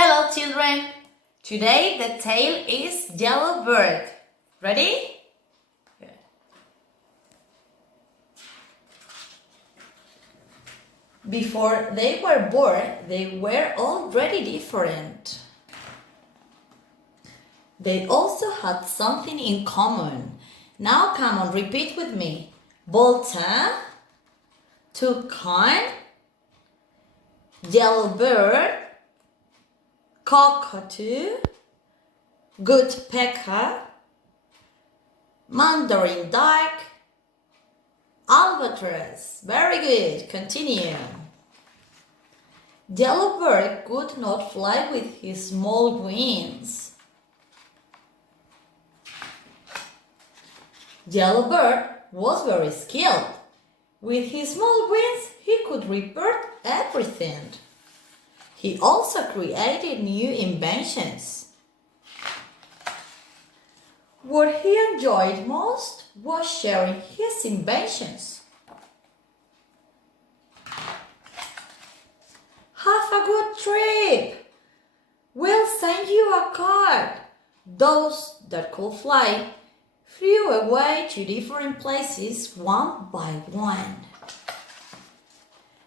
Hello children! Today the tale is Yellow Bird. Ready? Good. Before they were born, they were already different. They also had something in common. Now come on, repeat with me. Volta, toucan, yellow bird, cockatoo, woodpecker, mandarin duck, albatross. Very good. Continue. Yellow bird could not fly with his small wings. Yellow bird was very skilled. With his small wings, he could repair everything. He also created new inventions. What he enjoyed most was sharing his inventions. Have a good trip. We'll send you a card. Those that could fly flew away to different places one by one.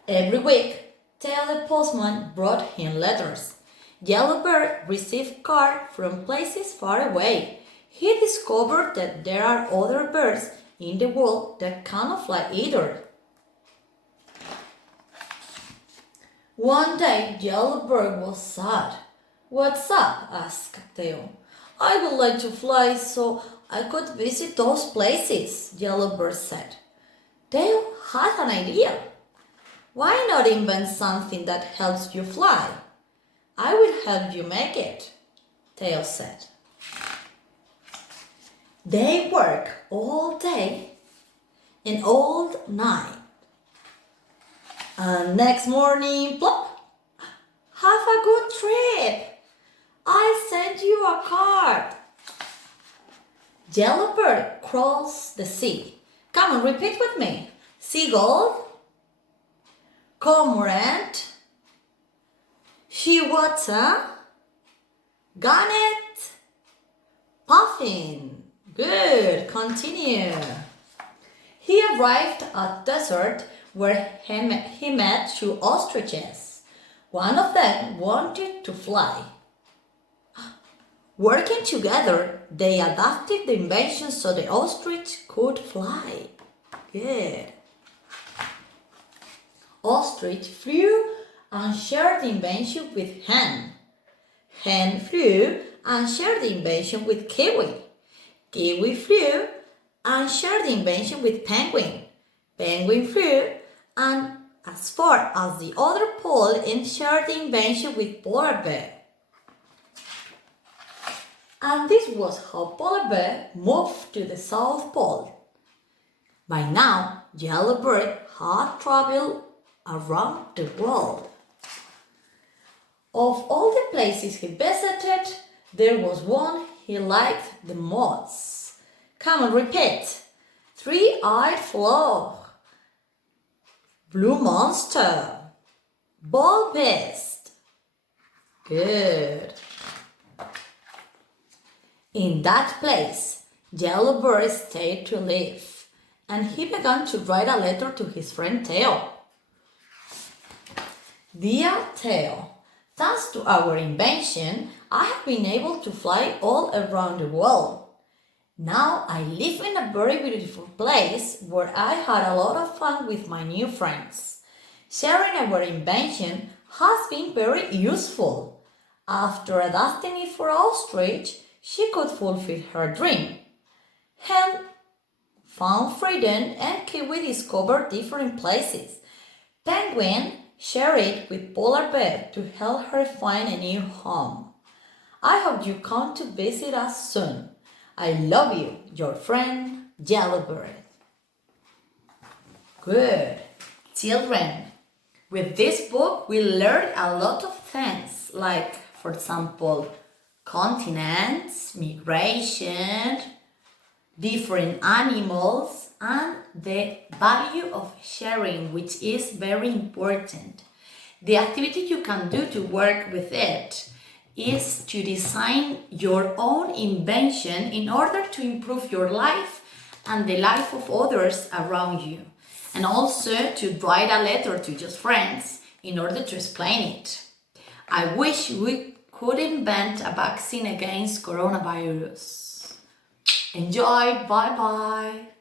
Every week, Theo the postman brought him letters. Yellowbird received cards from places far away. He discovered that there are other birds in the world that cannot fly either. One day, Yellowbird was sad. "What's up?" asked Theo. "I would like to fly so I could visit those places," Yellowbird said. Theo had an idea. "Why not invent something that helps you fly? I will help you make it," Theo said. They worked all day and all night. And next morning, plop! "Have a good trip. I'll send you a card." Yellowbird crossed the sea. Come on, repeat with me. Seagull, cormorant, shearwater, gannet, puffin. Good, continue. He arrived at the desert where he met two ostriches. One of them wanted to fly. Working together, they adapted the invention so the ostrich could fly. Good. Ostrich flew and shared the invention with hen. Hen flew and shared the invention with kiwi. Kiwi flew and shared the invention with penguin. Penguin flew and as far as the other pole and shared the invention with polar bear. And this was how polar bear moved to the South Pole. By now, Yellowbird had traveled around the world. Of all the places he visited, there was one he liked the most. Come on, repeat. Three-eyed frog, blue monster, bald beast. Good. In that place, Yellowbird stayed to live, and he began to write a letter to his friend Theo. "Dear Theo, thanks to our invention, I have been able to fly all around the world. Now I live in a very beautiful place where I had a lot of fun with my new friends. Sharing our invention has been very useful. After adapting it for ostrich, she could fulfill her dream. Hen found freedom and kiwi discovered different places. Penguin shared it with polar bear to help her find a new home. I hope you come to visit us soon. I love you, your friend, Yellowbird." Good. Children, with this book we learned a lot of things, like, for example, continents, migration, different animals, and the value of sharing, which is very important. The activity you can do to work with it. is to design your own invention in order to improve your life and the life of others around you. And also to write a letter to just friends in order to explain it. I wish we could invent a vaccine against coronavirus. Enjoy, bye bye.